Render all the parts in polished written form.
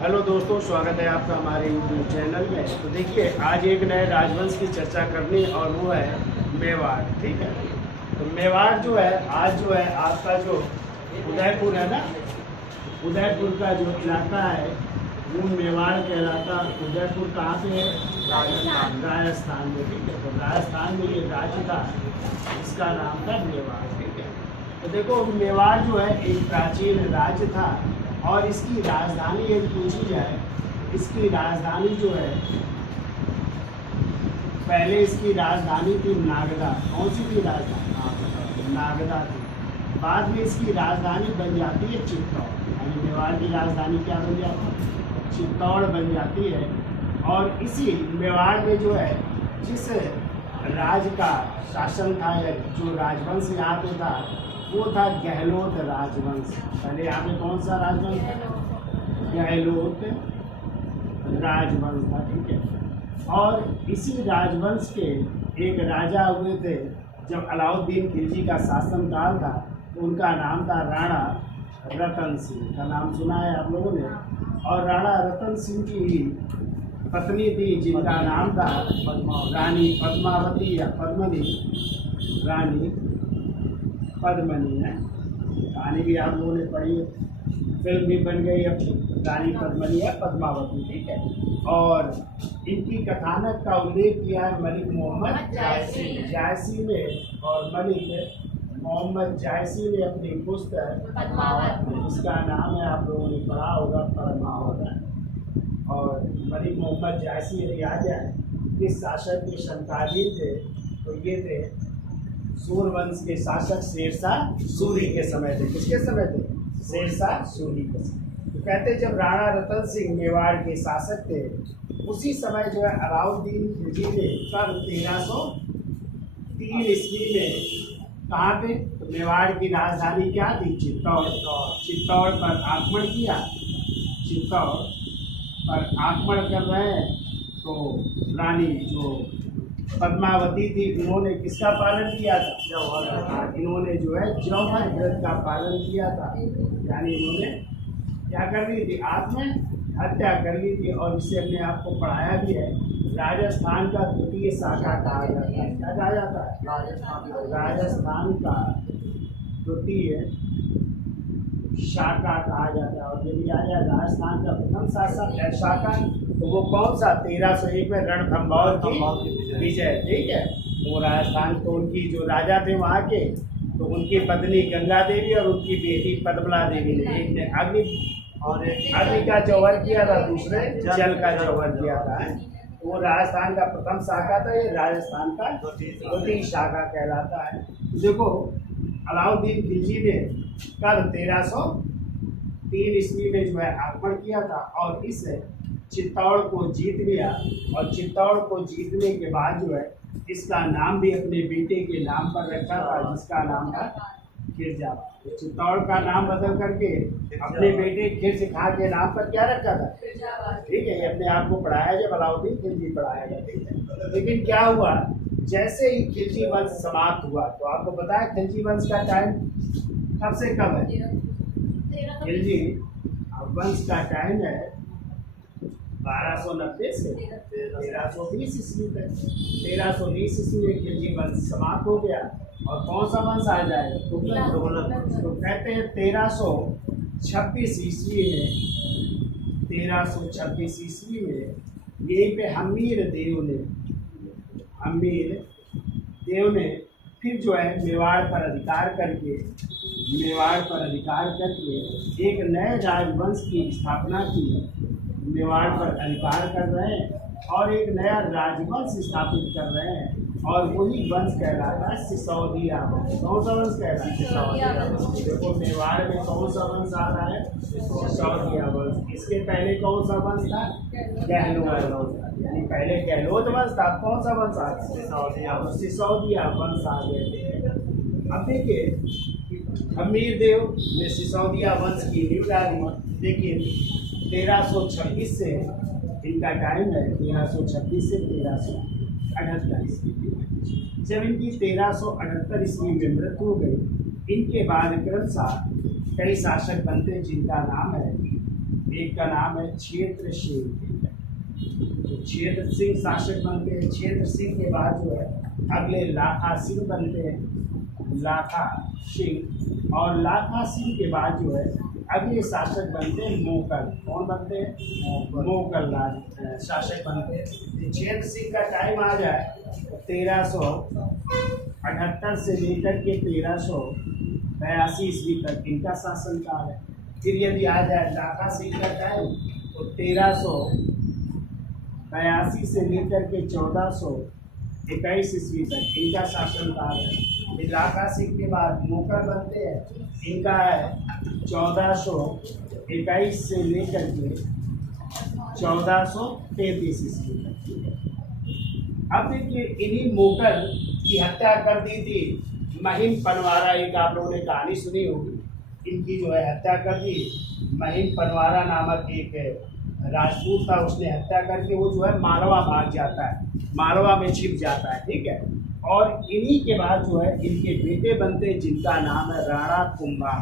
Hello दोस्तों, स्वागत है आपका हमारे यूट्यूब चैनल में। तो देखिए, आज एक नए राजवंश की चर्चा करनी और वो है मेवाड़। ठीक है, तो मेवाड़ जो है, आज जो है आपका जो उदयपुर है ना, उदयपुर का जो इलाका है वो मेवाड़ कहलाता। उदयपुर कहाँ पे है? राजस्थान में। ठीक है, तो राजस्थान में ये राज्य था, इसका नाम था मेवाड़। ठीक है, तो देखो मेवाड़ जो है एक प्राचीन राज्य था और इसकी राजधानी यदि पूछी जाए, इसकी राजधानी जो है, पहले इसकी राजधानी थी नागदा। कौन सी थी राजधानी? नागदा थी। बाद में इसकी राजधानी बन जाती है चित्तौड़, यानी मेवाड़ की राजधानी क्या बन जाती है? चित्तौड़ बन जाती है। और इसी मेवाड़ में जो है, जिस राज्य का शासन था या जो राजवंश यहाँ पे था वो था गहलोत राजवंश। पहले यहाँ पे कौन सा राजवंश था? गहलोत राजवंश था। ठीक है, और इसी राजवंश के एक राजा हुए थे जब अलाउद्दीन खिलजी का शासनकाल था, तो उनका नाम था राणा रतन सिंह। का नाम सुना है आप लोगों ने? और राणा रतन सिंह की ही पत्नी थी जिनका नाम था रानी पद्मावती या पद्मनी। रानी पद्मनी है, कहानी भी आप लोगों ने पढ़ी है, फिल्म भी बन गई अब, रानी पद्मनी है पद्मावती। ठीक है, और इनकी कथानक का उल्लेख किया है मलिक मोहम्मद जायसी ने। और मलिक मोहम्मद जायसी ने अपनी पुस्तक पद्मावत, जिसका नाम है, आप लोगों ने पढ़ा होगा, पद्मावत। और मलिक मोहम्मद जायसी राजा किस शासक के समकालीन थे? तो ये थे सूर्यवंश के शासक शेरशाह सूरी के समय थे। किसके समय थे? शेरशाह सूरी के समय। तो कहते जब राणा रतन सिंह मेवाड़ के शासक थे, उसी समय जो है अलाउद्दीन खिलजी ने सन 1303 ईस्वी में कहाँ पे? तो मेवाड़ की राजधानी क्या थी? चित्तौड़। चित्तौड़ पर आक्रमण किया। चित्तौड़ पर आक्रमण कर रहे हैं तो रानी जो पद्मावती थी, इन्होंने किसका पालन किया था? इन्होंने जो है जौहर व्रत का पालन किया था, यानी इन्होंने क्या कर ली थी? आत्महत्या कर ली थी। और इसे हमने आपको पढ़ाया भी है, राजस्थान का द्वितीय शाखा कहा जाता है। क्या कहा जाता है? राजस्थान का द्वितीय शाखा कहा जाता है। और यदि आ जाए राजस्थान का प्रथम शाखा, तो वो कौन सा? 1301 में रणथंभौर की विजय। ठीक है, तो राजस्थान तो उनकी जो राजा थे वहाँ के, तो उनकी पत्नी गंगा देवी और उनकी बेटी पद्मला देवी ने, एक ने अग्नि का जौहर किया था, दूसरे जल का जौहर किया था। वो राजस्थान का प्रथम शाखा था, ये राजस्थान का द्वितीय शाखा कहलाता है। देखो, अलाउद्दीन खिलजी ने कल 1303 ईस्वी में जो है आक्रमण किया था और इस चित्तौड़ को जीत लिया। और चित्तौड़ को जीतने के बाद जो है इसका नाम भी अपने बेटे के नाम पर रखा था, जिसका नाम था खिरजा। तो चित्तौड़ का नाम बदल करके अपने बेटे खिरज खां के नाम पर क्या रखा था? ठीक है, ये अपने आप को पढ़ाया जब अलाउद्दीन खिलजी पढ़ाया गया। ठीक है, लेकिन क्या हुआ, जैसे ही खिलजी वंश समाप्त हुआ, तो आपको पता है खिलजी वंश का टाइम कब से कब है? खिलजी वंश का टाइम है 1290 से 1320 ईस्वी तक। 1320 ईस्वी में खिलजी वंश समाप्त हो गया और कौन सा वंश आ जाएगा? तुगलक। तो कहते हैं 1326 ईस्वी में, 1326 ईस्वी में यहीं पे हमीर देव ने फिर जो है मेवाड़ पर अधिकार करके एक नए राजवंश की स्थापना की। मेवाड़ पर अधिकार कर रहे हैं और एक नया राजवंश स्थापित कर रहे हैं, और वही वंश कहलाता है सिसोदिया वंश। कौन सा वंश कहलाता है? सिसोदिया वंश। देखो, मेवाड़ में कौन सा वंश आ रहा है? सिसोदिया वंश। इसके पहले कौन सा वंश था? गहलोत वंश। यानी पहले गहलोत वंश था, कौन सा वंश आ गया? सिसोदिया वंश आ गए। अब देखिए, हमीर देव ने सिसोदिया वंश की नींव डाली। देखिए, 1326 से इनका टाइम है, 1326 से 1378 ईस्वी। जब इनकी 1378 ईस्वी में मृत्यु हो गई, इनके बाद क्रमशः कई शासक बनते जिनका नाम है एक का नाम है क्षेत्र सिंह। तो क्षेत्र सिंह शासक बनते हैं। क्षेत्र सिंह के बाद जो है अगले लाखा सिंह बनते हैं, लाखा सिंह। और लाखा सिंह के बाद जो है अगले शासक बनते हैं मोकल। कौन बनते हैं? मोकल राज शासक बनते हैं। क्षेत्र सिंह का टाइम आ जाए 1378 से लेकर के 1382 ईस्वी तक इनका शासनकाल है। फिर यदि आ जाए लाखा सिंह का टाइम तो 1382 से लेकर के 1421 ईस्वी तक इनका शासनकाल है। फिर लाखा सिंह के बाद मोकर बनते हैं, इनका है 1421 से लेकर के 1433 ईस्वी तक। अब देखिए इन्हीं मोकर की हत्या कर दी थी महिम पनवारा। एक आप लोगों ने कहानी सुनी होगी, इनकी जो है हत्या कर दी। महिम पनवारा नामक एक राजपूत था, उसने हत्या करके वो जो है मारवा भाग जाता है, मारवा में छिप जाता है, ठीक है। और इन्हीं के बाद जो है इनके बेटे बनते हैं जिनका नाम है राणा कुंभा।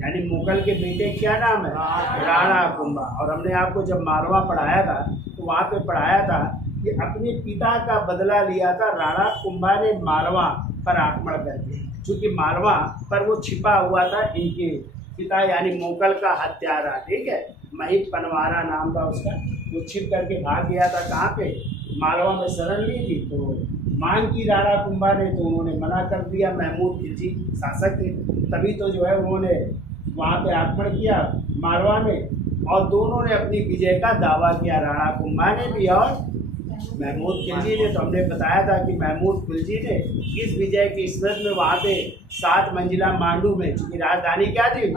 यानी मुगल के बेटे क्या नाम है? राणा कुंभा। और हमने आपको जब मारवा पढ़ाया था तो वहाँ पे पढ़ाया था कि अपने पिता का बदला लिया था राणा कुंभा ने मारवा पर आक्रमण करके, क्योंकि मारवा पर वो छिपा हुआ था इनके पिता यानी मुगल का हत्यारा, ठीक है। महिप पनवारा नाम था उसका। वो छिप करके भाग गया था, कहाँ पे? मालवा में शरण ली थी। तो मांग की राणा कुंभा ने, तो उन्होंने मना कर दिया। महमूद खिलजी शासक थे, तभी तो जो है उन्होंने वहाँ पे आक्रमण किया मालवा में, और दोनों ने अपनी विजय का दावा किया, राणा कुंभा ने भी और महमूद खिलजी ने। तो हमने बताया था कि महमूद खिलजी ने इस विजय की स्मृति में वहाँ पे 7 मंजिला मांडू में, चूँकि राजधानी क्या थी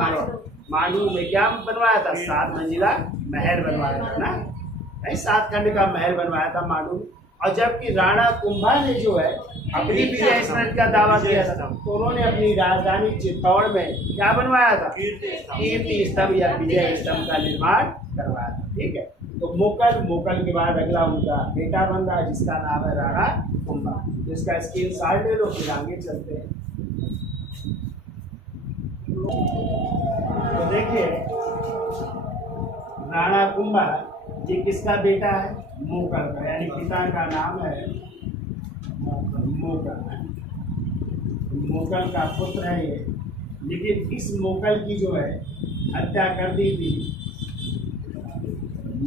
मांडू में, क्या बनवाया था? 7 मंजिला महल बनवाया था ना, नहीं 7 खंड का महल बनवाया था मांडू। और जबकि राणा कुंभा ने जो है अपनी विजय स्मृति का दावा किया था, तो उन्होंने अपनी राजधानी चित्तौड़ में क्या बनवाया था? कीर्ति स्तंभ या विजय स्तंभ का निर्माण करवाया था, ठीक है। तो मोकल के बाद अगला उनका बेटा बन रहा है जिसका नाम है राणा कुंभा। जिसका स्क्रीन शॉट ले लो, फिर आगे चलते हैं। तो देखिए राणा कुंभा ये किसका बेटा है? मोकल का, यानी पिता का नाम है मोकल। मोकल का पुत्र है ये। लेकिन इस मोकल की जो है हत्या कर दी थी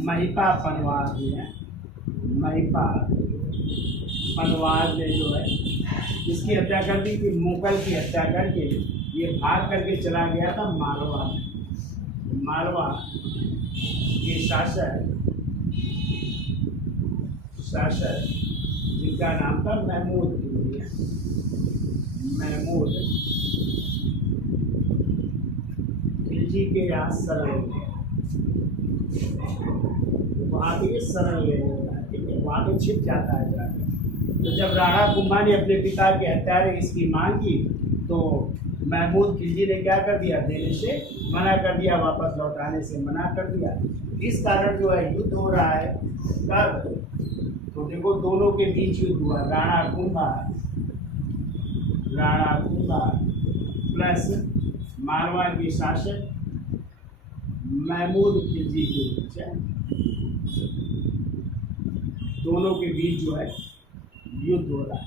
महिपा पनवार ने। महिपा पनवार ने जो है इसकी हत्या कर दी थी। मोकल की हत्या करके ये भाग करके चला गया था मालवा में। मालवा के शासक जिनका नाम था महमूद खिलजी के यहाँ शरण वहाँ पे शरण ले लेता है, ठीक है, वहाँ पे छिप जाता है जाकर। तो जब राणा कुंभा ने अपने पिता के हत्यारे इसकी मांग की तो महमूद खिलजी ने क्या कर दिया? देने से मना कर दिया, वापस लौटाने से मना कर दिया। इस कारण जो है युद्ध हो रहा है। कब? तो देखो दोनों के बीच युद्ध हुआ। राणा कुंभा प्लस मारवा के शासक महमूद खिलजी के बीच है। दोनों के बीच जो है युद्ध हो रहा है।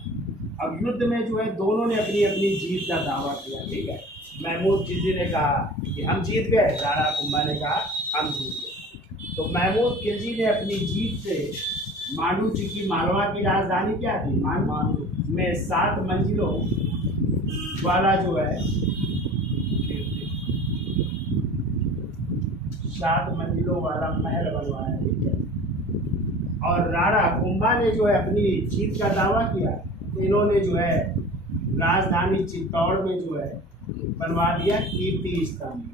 अब युद्ध में जो है दोनों ने अपनी अपनी जीत का दावा किया, ठीक है। महमूद खिलजी ने कहा कि हम जीत गए, राणा कुंभा ने कहा हम जीत गए। तो महमूद खिलजी ने अपनी जीत से मांडू, चूंकि मालवा की राजधानी क्या थी? मांडू में 7 मंजिलों वाला जो है 7 मंजिलों वाला महल बनवाया, ठीक है। और राणा कुंभा ने जो है अपनी जीत का दावा किया, तो इन्होंने जो है राजधानी चित्तौड़ में जो है बनवा दिया कीर्ति स्तंभ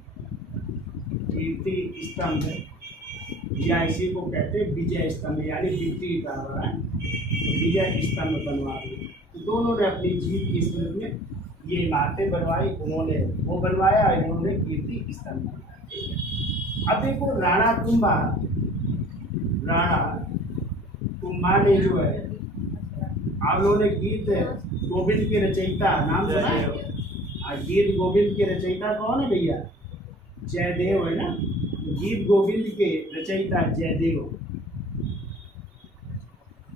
या इसी को कहते हैं विजय स्तंभ, यानी विक्ट्री का है। तो विजय स्तंभ बनवा दिया। तो दोनों ने अपनी जीत की स्मृति में ये इमारतें बनवाई। उन्होंने वो बनवाया, इन्होंने कीर्ति स्तंभ बनवाया। अब देखो राणा कुंभा ने जो है, आप लोगों ने गीत गोविंद के रचयिता नाम सुना है? गीत गोविंद के रचयिता कौन है भैया? जयदेव है ना। गीत गोविंद के रचयिता जयदेव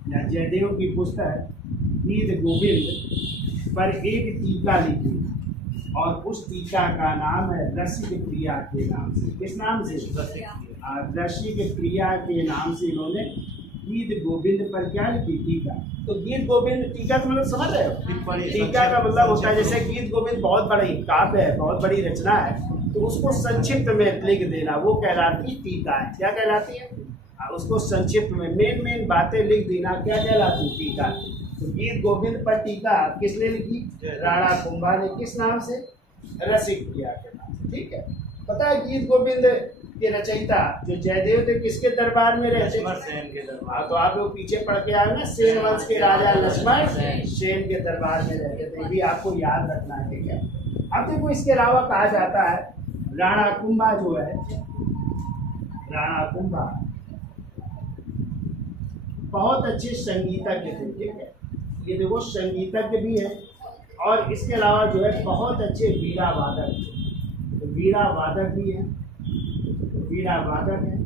या जयदेव की पुस्तक गीत गोविंद पर एक टीका लिखी और उस टीका का नाम है रसिक प्रिया के नाम से। किस नाम से? रसिक प्रिया के नाम से इन्होंने गीत गोविंद पर क्या लिखी? टीका। तो गीत गोविंद टीका तो मतलब समझ रहे हो? टीका का मतलब होता है जैसे गीत गोविंद बहुत बड़ी काव्य है, बहुत बड़ी रचना है, तो उसको संक्षिप्त में लिख देना वो कहलाती टीका है। क्या कहलाती है? उसको संक्षिप्त में मेन बातें लिख देना क्या कहलाती? टीका। तो गीत गोविंद पर टीका किसने लिखी? राणा कुंभा ने। किस नाम से? रसिक प्रिया के नाम से। ठीक है। पता है गीत गोविंद के रचयिता जो जयदेव थे किसके दरबार में रहते? सेन के दरबार। तो आप लोग पीछे पढ़ के आए ना, सेन वंश के राजा लक्ष्मण सेन के दरबार में रहते थे, भी आपको याद रखना है। ठीक है। अब देखो इसके अलावा कहा जाता है राणा कुंभा जो है, राणा कुंभा बहुत अच्छे संगीतज्ञ थे। ठीक है। ये देखो संगीतज्ञ भी है और इसके अलावा जो है बहुत अच्छे वीणा वादक थे। तो वीणा वादक भी है, वीणा वादक है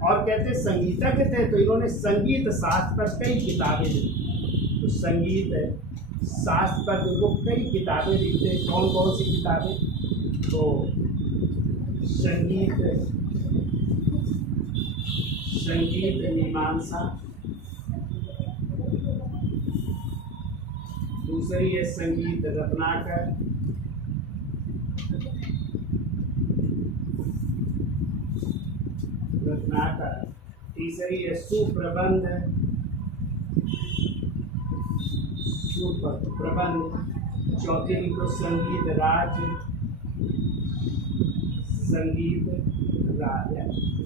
और कहते संगीतज्ञ थे। तो इन्होंने संगीत शास्त्र पर कई किताबें लिखी। तो संगीत शास्त्र पर देखो कई किताबें लिखते। कौन कौन सी किताबें? तो संगीत मीमांसा, दूसरी है संगीत रत्नाकर, तीसरी है सुप्रबंध, चौथी लिखो संगीत राज,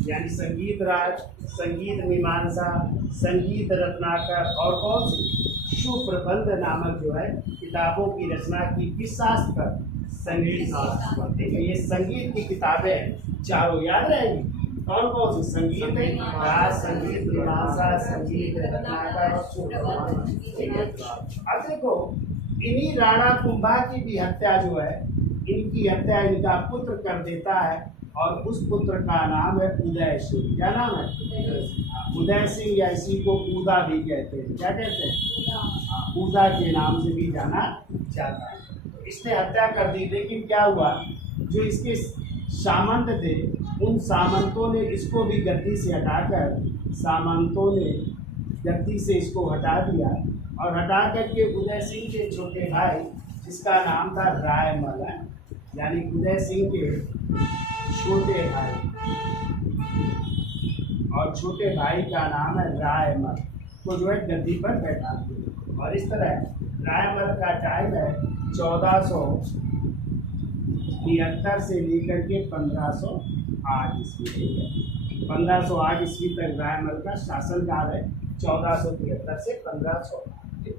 यानी संगीत राज, संगीत मीमांसा, संगीत रत्नाकर और कौन सी? सुप्रबंध नामक जो है किताबों की रचना की। किस शास्त्र पर? संगीत शास्त्र पर। ठीक है। ये संगीत की किताबें हैं, चारों याद रहेंगी। कौन कौन सी? संगीत राज, संगीत मीमांसा, संगीत रत्नाकर और सुप्रबंध। ठीक है। अब देखो इन्हीं राणा कुंभा की भी हत्या जो है, इनकी हत्या इनका पुत्र कर देता है और उस पुत्र का नाम है उदय सिंह। क्या नाम है? उदय सिंह, या इसी को उदा भी कहते हैं। क्या कहते हैं? उदा के नाम से भी जाना जाता है। तो इसने हत्या कर दी। लेकिन क्या हुआ, जो इसके सामंत थे उन सामंतों ने इसको भी गद्दी से हटाकर, सामंतों ने गद्दी से इसको हटा दिया और हटा करके उदय सिंह के छोटे भाई जिसका नाम था रायमल, यानी उदय सिंह के छोटे भाई, और छोटे भाई का नाम है रायमल, को जो है गद्दी पर बैठा दिया। और इस तरह रायमल का टाइम है 1473 से लेकर के 1508 ईस्वी। 1508 ईस्वी तक रायमल का शासनकाल है, 1473 से 1508।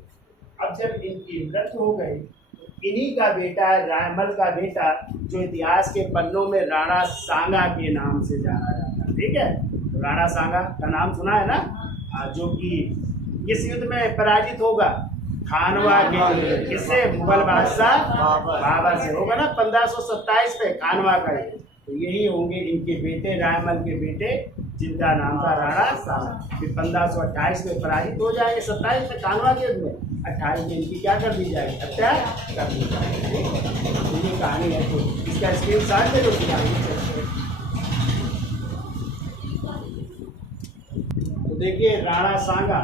अब जब इनकी मृत्यु हो गई, इन्हीं का बेटा रायमल का बेटा जो इतिहास के पन्नों में राणा सांगा के नाम से जाना जाता है। ठीक है। तो राणा सांगा का नाम सुना है ना, जो कि किस युद्ध में पराजित होगा? खानवा के, किससे? मुगल बादशाह बाबर से होगा ना 1527 पे खानवा का। तो यही होंगे इनके बेटे, रायमल के बेटे, जिनका नाम था राणा सांगा। फिर 1528 में पराजित हो जाएंगे, 27 में खानवा के युद्ध में, 28 में इनकी क्या कर दी जाएगी? हत्या कर दी जाएगी। ये कहानी है। तो इसका स्क्रीन शॉट ले लो। तो देखिए राणा सांगा,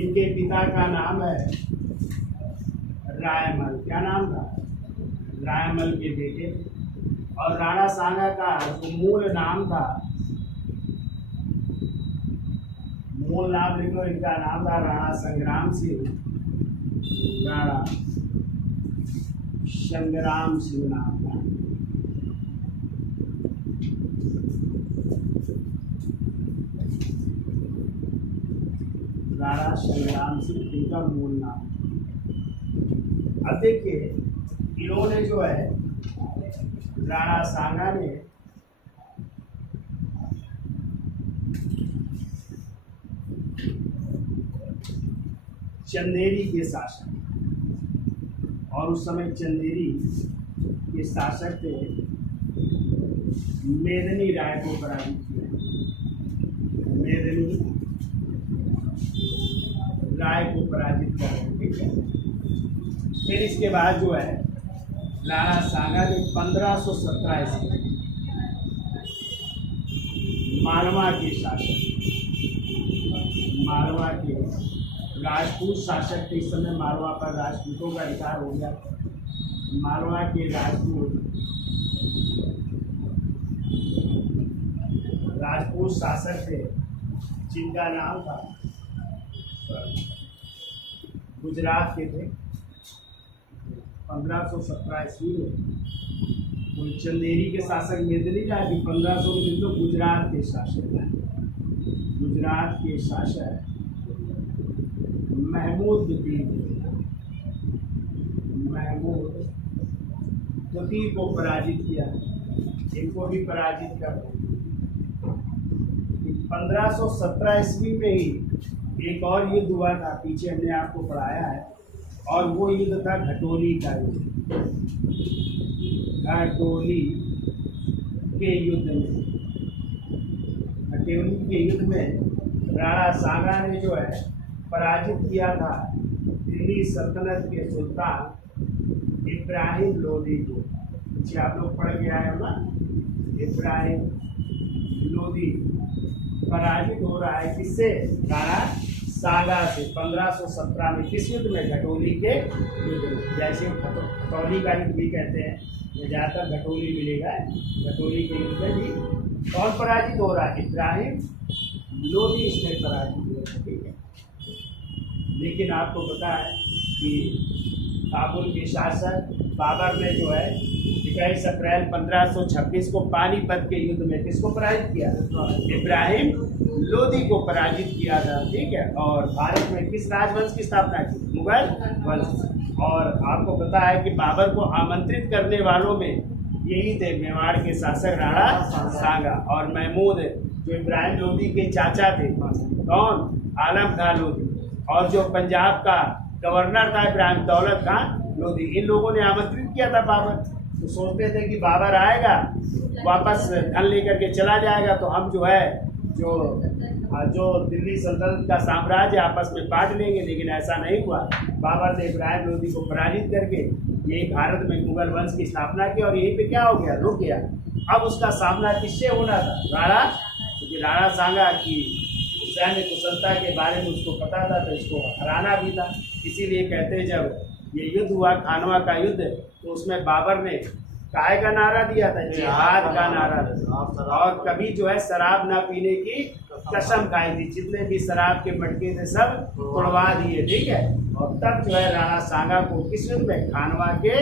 इनके पिता का नाम है रायमल। क्या नाम था? रायमल के बेटे। और राणा सांगा का जो मूल नाम था, मूल नाम लिखो, इनका नाम था राणा संग्राम सिंह। राणा संग्राम सिंह नाम था। राणा संग्राम सिंह इनका मूल नाम। अब देखिए इन्होंने जो है राणा सांगा ने चंदेरी के शासक, और उस समय चंदेरी के शासक थे मेदिनी राय को पराजित किया। मेदिनी राय को पराजित कर रहे हैं, ठीक है। फिर इसके बाद जो है राणा सांगा ने 1517 ईस्वी मालवा के शासक, मालवा के राजपूत शासक थे। इस समय मालवा पर राजपूतों का अधिकार हो गया। मालवा के राजपूत शासक थे जिनका नाम था, गुजरात के थे। 1517 ईस्वी में तो चंदेरी के शासक मेदिनी राय भी 1500 में, तो गुजरात के शासक हैं। गुजरात के शासक महमूद द्वितीय को पराजित किया। इनको भी पराजित कर 1517 ईस्वी में ही एक और युद्ध हुआ था, पीछे हमने आपको पढ़ाया है, और वो युद्ध था घटोली का युद्ध। घटोली के युद्ध में, घटोली के युद्ध में राणा सांगा ने जो है पराजित किया था दिल्ली सल्तनत के सुल्तान इब्राहिम लोदी को। पीछे आप लोग पढ़ के आए हो ना, इब्राहिम लोदी पराजित हो रहा है किससे? राणा सांगा से 1517 में। किस युद्ध में? घटोली के युद्ध में। जैसे घटोली का युद्ध भी कहते हैं, ये ज़्यादातर घटोली मिलेगा। घटोली के युद्ध में भी कौन पराजित हो रहा है? इब्राहिम लोदी इसमें पराजित हुए, ठीक है। लेकिन आपको पता है कि काबुल के शासक बाबर ने जो है 21 अप्रैल 1526 को पानीपत के युद्ध में किसको पराजित किया? इब्राहिम लोदी को पराजित किया था, ठीक है। और भारत में किस राजवंश की स्थापना की? मुगल वंश। और आपको पता है कि बाबर को आमंत्रित करने वालों में यही थे मेवाड़ के शासक राणा सांगा और महमूद, जो इब्राहिम लोदी के चाचा थे। कौन? आलम खां लोदी। और जो पंजाब का गवर्नर था इब्राहिम दौलत खां लोदी। इन लोगों ने आमंत्रित किया था बाबर। तो सोचते थे कि बाबर आएगा, वापस धन लेकर के चला जाएगा, तो हम जो है जो दिल्ली सल्तनत का साम्राज्य आपस में बांट लेंगे। लेकिन ऐसा नहीं हुआ। बाबर ने इब्राहिम लोदी को पराजित करके यही भारत में मुगल वंश की स्थापना की, और यहीं पे क्या हो गया? रुक गया। अब उसका सामना किससे होना था? राणा, क्योंकि राणा सांगा की सैन्य कुशलता के बारे में उसको पता था, तो इसको हराना भी था। इसीलिए कहते जब ये युद्ध हुआ, खानवा का युद्ध, तो उसमें बाबर ने काहे का नारा दिया था? जिहाद का नारा था। और कभी जो है शराब ना पीने की कसम खाई थी। जितने भी शराब के मटके थे सब तोड़वा दिए, ठीक है। और तब जो है राणा सांगा को किस युद्ध में? खानवा के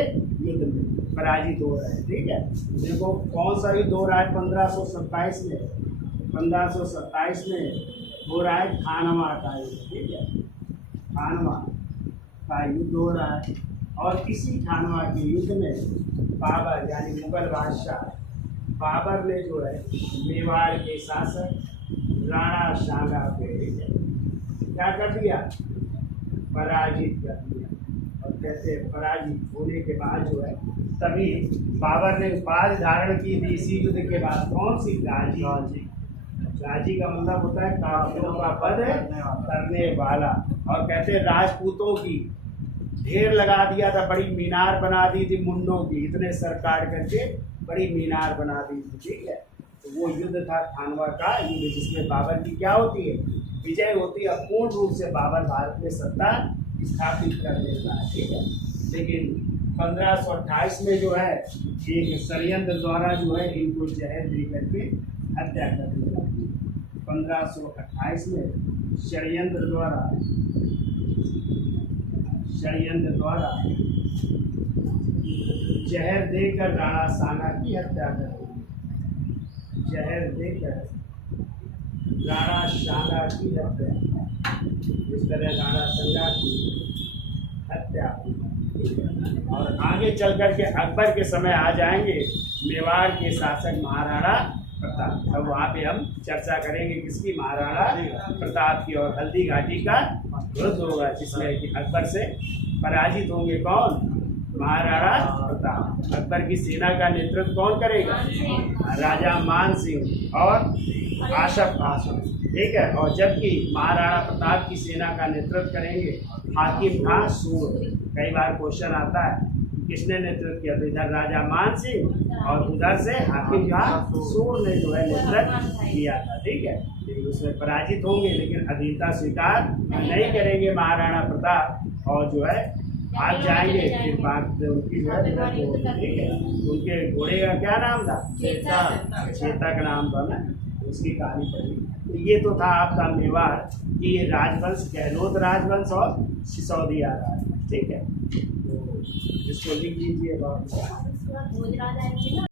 युद्ध में पराजित हो रहे हैं, ठीक है। देखो कौन सा युद्ध हो रहा है 1527 में? 1527 में हो रहा है खानवा का युद्ध, ठीक है। खानवा का युद्ध हो रहा है, और इसी खानवा के युद्ध में बाबर यानी मुगल बादशाह बाबर ने जो है मेवाड़ के शासक राणा सांगा पे क्या कर दिया? पराजित कर दिया। और कहते पराजित होने के बाद जो है तभी बाबर ने उपाधि धारण की थी इसी युद्ध के बाद। कौन सी? गाजी। गाजी का मतलब होता है काफिरों का वध करने वाला। और कहते राजपूतों की ढेर लगा दिया था, बड़ी मीनार बना दी थी मुंडों की, इतने सर काट करके बड़ी मीनार बना दी थी, ठीक है। तो वो युद्ध था खानवा का युद्ध, जिसमें बाबर की क्या होती है? विजय होती है। पूर्ण रूप से बाबर भारत में सत्ता स्थापित कर देता है, ठीक है। लेकिन 1528 में जो है एक षड्यंत्र द्वारा जो है इनको जहर दे करके हत्या कर दी जाती है। 1528 में षड्यंत्र द्वारा जहर देकर राणा सांगा की हत्या कर दी। जहर देकर राणा सांगा की हत्या, इस तरह राणा सांगा की हत्या। और आगे चल कर के अकबर के समय आ जाएंगे मेवाड़ के शासक महाराणा प्रताप। अब वहाँ पे हम चर्चा करेंगे किसकी? महाराणा प्रताप की। और हल्दी घाटी का युद्ध होगा जिसमें कि अकबर से पराजित होंगे कौन? महाराणा प्रताप। अकबर की सेना का नेतृत्व कौन करेगा? राजा मान सिंह और आशफ खान, ठीक है। और जबकि महाराणा प्रताप की सेना का नेतृत्व करेंगे हाकिम खां सूर। कई बार क्वेश्चन आता है किसने नेतृत्व किया, तो इधर राजा मान सिंह और उधर से हाकिम खां सूर ने जो है नेतृत्व किया था, ठीक है। लेकिन उसमें पराजित होंगे, लेकिन अधीनता स्वीकार नहीं करेंगे महाराणा प्रताप और जो है भाग जाएंगे। फिर बात उनकी जो है, ठीक है। उनके घोड़े का क्या नाम था? चेता का नाम था ना, उसकी कहानी पढ़ी। तो ये तो था आपका मेवाड़ कि ये राजवंश गहलोत राजवंश और सिसोदिया राजवंश, ठीक है। तो इसको लिख लीजिए।